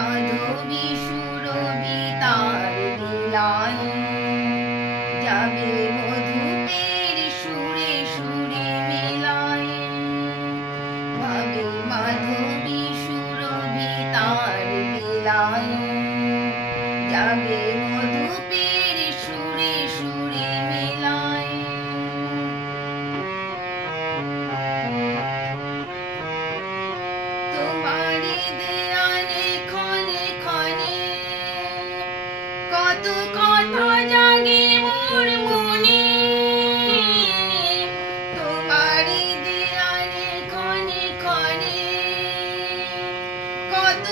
মাধবী সুরভি তার বিলায় যাবে মধুপের সুরে সুরে মেলায় ভাবে মাধবী সুরভি তার বিলায় যাবে মধুপের সুরে সুরে মেলায় তোমারি দেয়ালে ক্ষণে ক্ষণে কত কথা জাগে মোর মনে তোমারি দেয়ালে ক্ষণে ক্ষণে কত